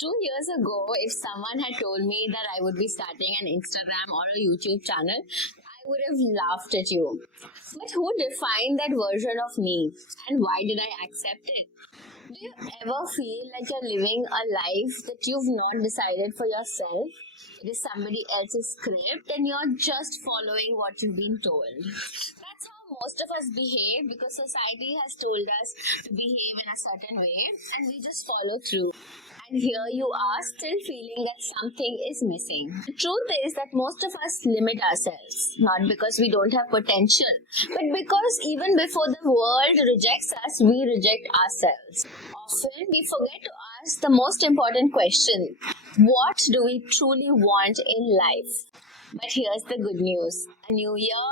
2 years ago, if someone had told me that I would be starting an Instagram or a YouTube channel, I would have laughed at you. But who defined that version of me? And why did I accept it? Do you ever feel like you're living a life that you've not decided for yourself? It is somebody else's script and you're just following what you've been told. That's how most of us behave because society has told us to behave in a certain way and we just follow through. And here you are still feeling that something is missing. The truth is that most of us limit ourselves, not because we don't have potential, but because even before the world rejects us, we reject ourselves. Often we forget to ask the most important question: what do we truly want in life? But here's the good news. A new year,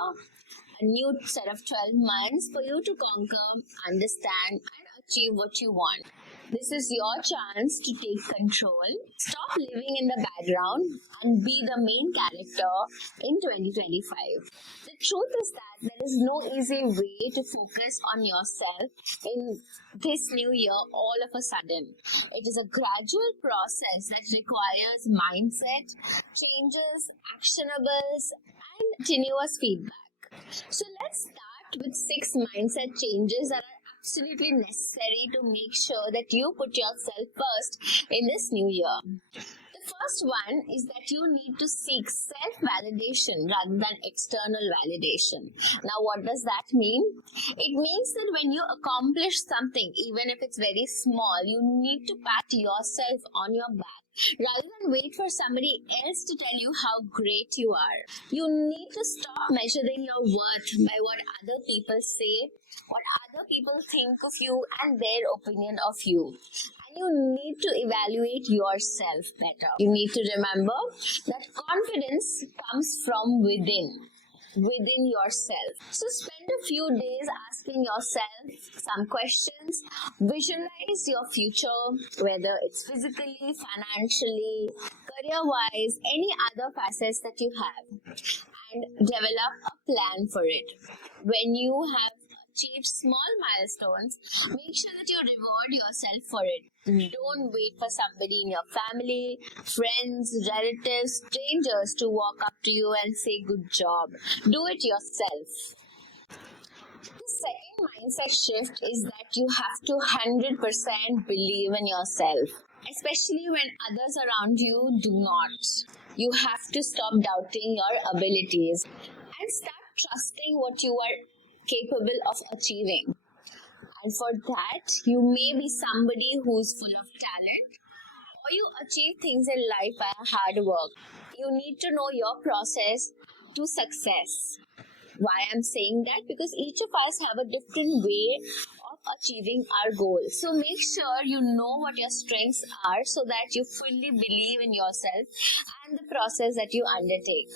a new set of 12 months for you to conquer, understand, and achieve what you want. This is your chance to take control, stop living in the background, and be the main character in 2025. The truth is that there is no easy way to focus on yourself in this new year all of a sudden. It is a gradual process that requires mindset, changes, actionables, and continuous feedback. So let's start with 6 mindset changes that are absolutely necessary to make sure that you put yourself first in this new year. The first one is that you need to seek self-validation rather than external validation. Now, what does that mean? It means that when you accomplish something, even if it's very small, you need to pat yourself on your back rather than wait for somebody else to tell you how great you are. You need to stop measuring your worth by what other people say, what other people think of you, and their opinion of you. And you need to evaluate yourself better. You need to remember that confidence comes from within yourself. So spend a few days asking yourself some questions. Visualize your future, whether it's physically, financially, career-wise, any other facets that you have, and develop a plan for it. When you have achieved small milestones, make sure that you reward yourself for it. Don't wait for somebody in your family, friends, relatives, strangers to walk up to you and say good job. Do it yourself. The second mindset shift is that you have to 100% believe in yourself, especially when others around you do not. You have to stop doubting your abilities and start trusting what you are capable of achieving. And for that, you may be somebody who's full of talent, or you achieve things in life by hard work. You need to know your process to success. Why I'm saying that? Because each of us have a different way of achieving our goals. So make sure you know what your strengths are so that you fully believe in yourself and the process that you undertake.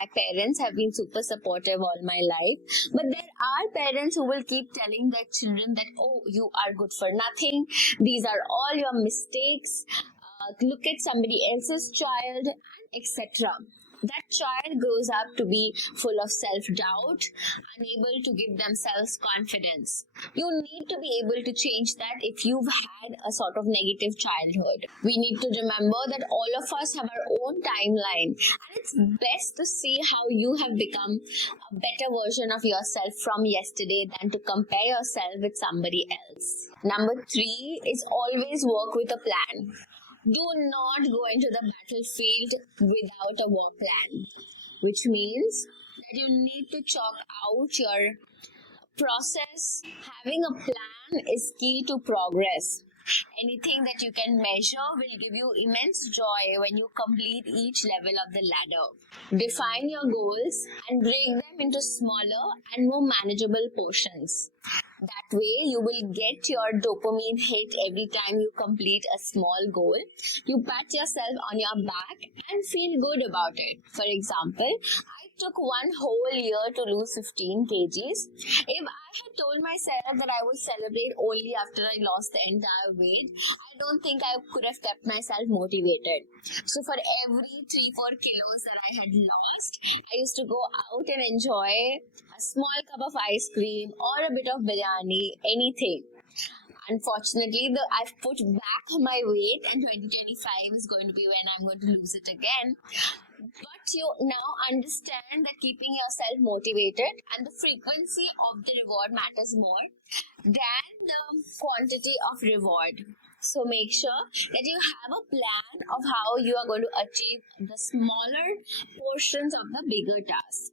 My parents have been super supportive all my life, but there are parents who will keep telling their children that, oh, you are good for nothing, these are all your mistakes, look at somebody else's child, etc. That child grows up to be full of self-doubt, unable to give themselves confidence. You need to be able to change that if you've had a sort of negative childhood. We need to remember that all of us have our own timeline, and it's best to see how you have become a better version of yourself from yesterday than to compare yourself with somebody else. Number 3 is always work with a plan. Do not go into the battlefield without a war plan, which means that you need to chalk out your process. Having a plan is key to progress. Anything that you can measure will give you immense joy when you complete each level of the ladder. Define your goals and break them into smaller and more manageable portions. That way, you will get your dopamine hit every time you complete a small goal. You pat yourself on your back and feel good about it. For example, I took one whole year to lose 15 kgs. If I had told myself that I would celebrate only after I lost the entire weight, I don't think I could have kept myself motivated. So for every 3-4 kilos that I had lost, I used to go out and enjoy a small cup of ice cream or a bit of biryani, anything. Unfortunately, I've put back my weight, and 2025 is going to be when I'm going to lose it again. But you now understand that keeping yourself motivated and the frequency of the reward matters more than the quantity of reward. So make sure that you have a plan of how you are going to achieve the smaller portions of the bigger task.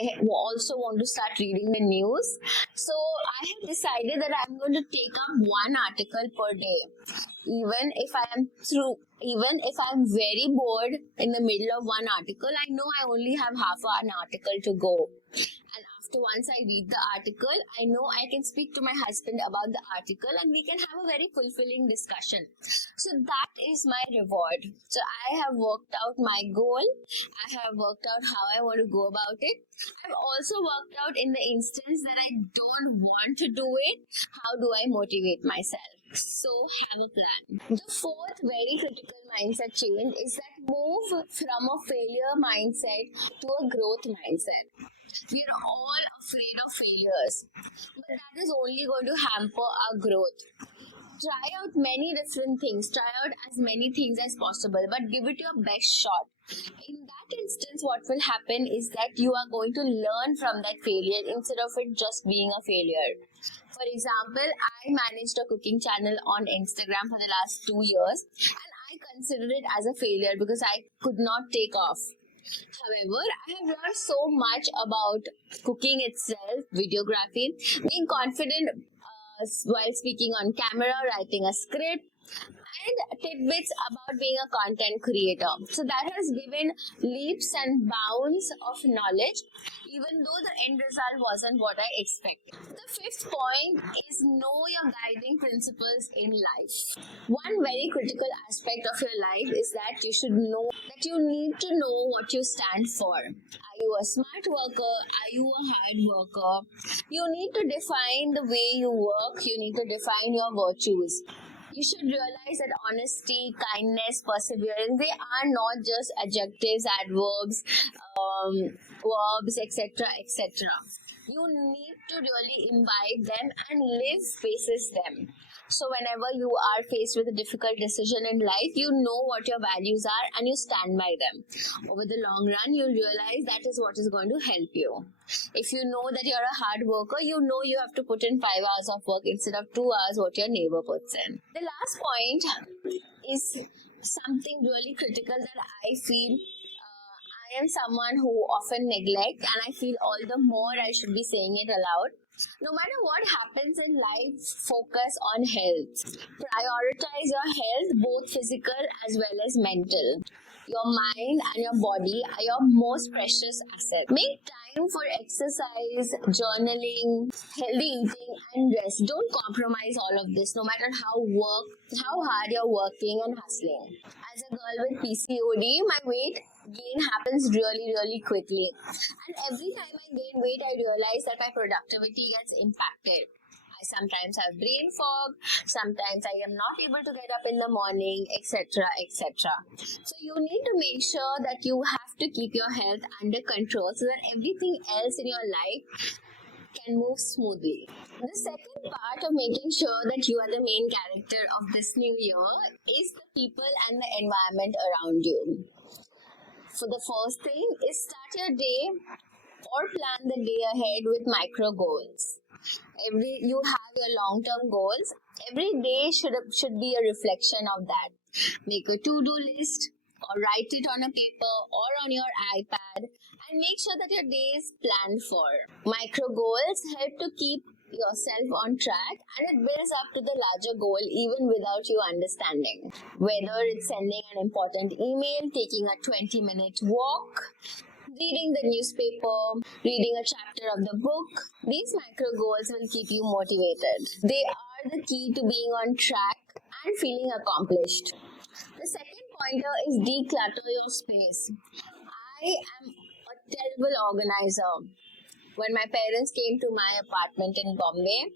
I also want to start reading the news. So I have decided that I'm going to take up one article per day. Even if I'm very bored in the middle of one article, I know I only have half an article to go. And after once I read the article, I know I can speak to my husband about the article and we can have a very fulfilling discussion. So that is my reward. So I have worked out my goal. I have worked out how I want to go about it. I've also worked out in the instance that I don't want to do it, how do I motivate myself? So have a plan. The fourth very critical mindset change is that move from a failure mindset to a growth mindset. We are all afraid of failures, but that is only going to hamper our growth. Try out many different things, try out as many things as possible, but give it your best shot. In that instance, what will happen is that you are going to learn from that failure instead of it just being a failure. For example, I managed a cooking channel on Instagram for the last 2 years and I considered it as a failure because I could not take off. However, I have learned so much about cooking itself, videography, being confident while speaking on camera, writing a script, and tidbits about being a content creator. So that has given leaps and bounds of knowledge, even though the end result wasn't what I expected. The fifth point is know your guiding principles in life. One very critical aspect of your life is that you should know that you need to know what you stand for. Are you a smart worker? Are you a hard worker? You need to define the way you work. You need to define your virtues. You should realize that honesty, kindness, perseverance, they are not just adjectives, adverbs, verbs, etc., etc. You need to really imbibe them and live basis them. So whenever you are faced with a difficult decision in life, you know what your values are and you stand by them. Over the long run, you'll realize that is what is going to help you. If you know that you're a hard worker, you know you have to put in 5 hours of work instead of 2 hours what your neighbor puts in. The last point is something really critical that I feel I am someone who often neglect, and I feel all the more I should be saying it aloud. No matter what happens in life, focus on health. Prioritize your health, both physical as well as mental. Your mind and your body are your most precious asset. Make time for exercise, journaling, healthy eating, and rest. Don't compromise all of this, no matter how hard you're working and hustling. As a girl with PCOD, my weight gain happens really, really quickly. And every time I gain weight, I realize that my productivity gets impacted. I sometimes have brain fog, sometimes I am not able to get up in the morning, etc., etc. So you need to make sure that you have to keep your health under control so that everything else in your life can move smoothly. The second part of making sure that you are the main character of this new year is the people and the environment around you. So the first thing is start your day or plan the day ahead with micro goals. You have your long-term goals. Every day should be a reflection of that. Make a to-do list or write it on a paper or on your iPad and make sure that your day is planned for. Micro goals help to keep yourself on track and it builds up to the larger goal even without you understanding. Whether it's sending an important email, taking a 20-minute walk, reading the newspaper, reading a chapter of the book, these micro goals will keep you motivated. They are the key to being on track and feeling accomplished. The second pointer is declutter your space. I am a terrible organizer. When my parents came to my apartment in Bombay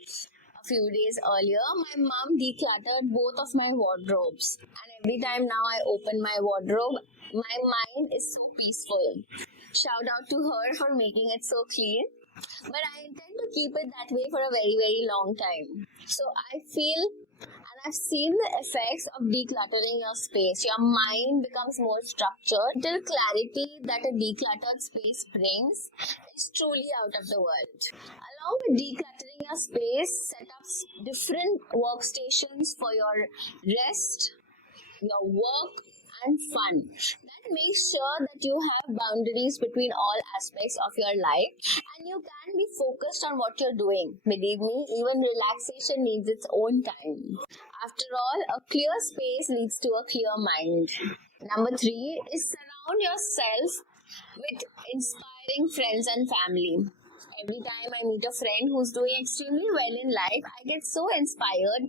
a few days earlier, my mom decluttered both of my wardrobes. And every time now I open my wardrobe, my mind is so peaceful. Shout out to her for making it so clean. but I intend to keep it that way for a very, very long time. So I feel and I've seen the effects of decluttering your space. Your mind becomes more structured. Mental clarity that a decluttered space brings is truly out of the world. Along with decluttering your space, set up different workstations for your rest, your work, and fun. That makes sure that you have boundaries between all aspects of your life and you can be focused on what you're doing. Believe me, even relaxation needs its own time. After all, a clear space leads to a clear mind. Number 3 is surround yourself with inspiring friends and family. Every time I meet a friend who's doing extremely well in life, I get so inspired and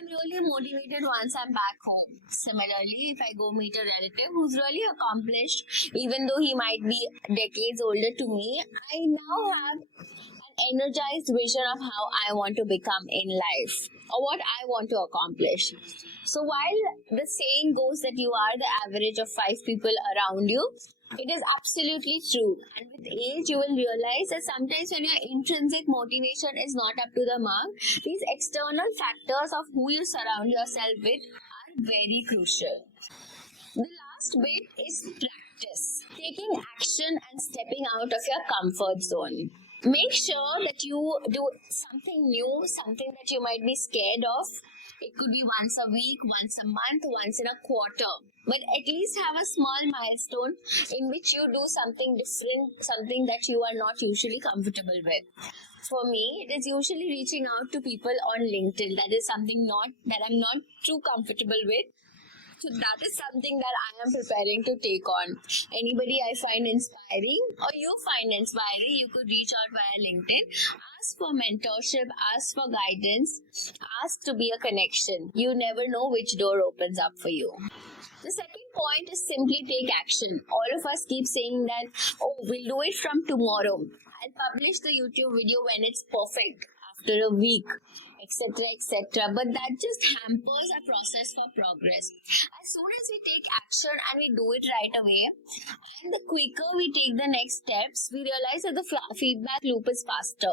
I'm really motivated once I'm back home. Similarly, if I go meet a relative who's really accomplished, even though he might be decades older to me, I now have an energized vision of how I want to become in life or what I want to accomplish. So while the saying goes that you are the average of 5 people around you, it is absolutely true. And with age, you will realize that sometimes when your intrinsic motivation is not up to the mark, these external factors of who you surround yourself with are very crucial. The last bit is practice. Taking action and stepping out of your comfort zone. Make sure that you do something new, something that you might be scared of. It could be once a week, once a month, once in a quarter. But at least have a small milestone in which you do something different, something that you are not usually comfortable with. For me, it is usually reaching out to people on LinkedIn. That is something that I'm not too comfortable with. So that is something that I am preparing to take on. Anybody I find inspiring or you find inspiring, you could reach out via LinkedIn. Ask for mentorship, ask for guidance, ask to be a connection. You never know which door opens up for you. The second point is simply take action. All of us keep saying that, oh, we'll do it from tomorrow. I'll publish the YouTube video when it's perfect after a week, etc., etc. But that just hampers our process for progress. As soon as we take action and we do it right away, and the quicker we take the next steps, we realize that the feedback loop is faster,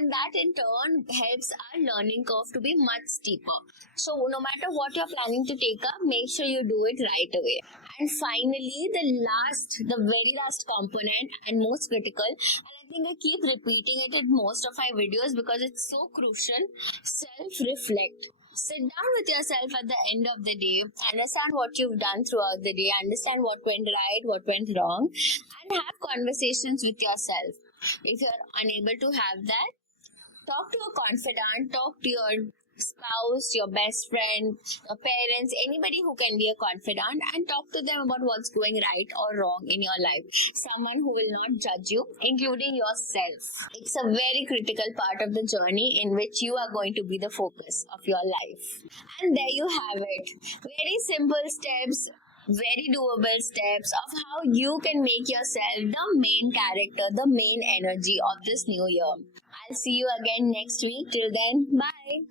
and that in turn helps our learning curve to be much steeper. So no matter what you're planning to take up, make sure you do it right away. And finally, the very last component and most critical, and I think I keep repeating it in most of my videos because it's so crucial, self-reflect. Sit down with yourself at the end of the day, understand what you've done throughout the day, understand what went right, what went wrong, and have conversations with yourself. If you're unable to have that, talk to a confidant, talk to your spouse, your best friend, your parents, anybody who can be a confidant, and talk to them about what's going right or wrong in your life. Someone who will not judge you, including yourself. It's a very critical part of the journey in which you are going to be the focus of your life. And there you have it. Very simple steps, very doable steps of how you can make yourself the main character, the main energy of this new year. I'll see you again next week. Till then, bye.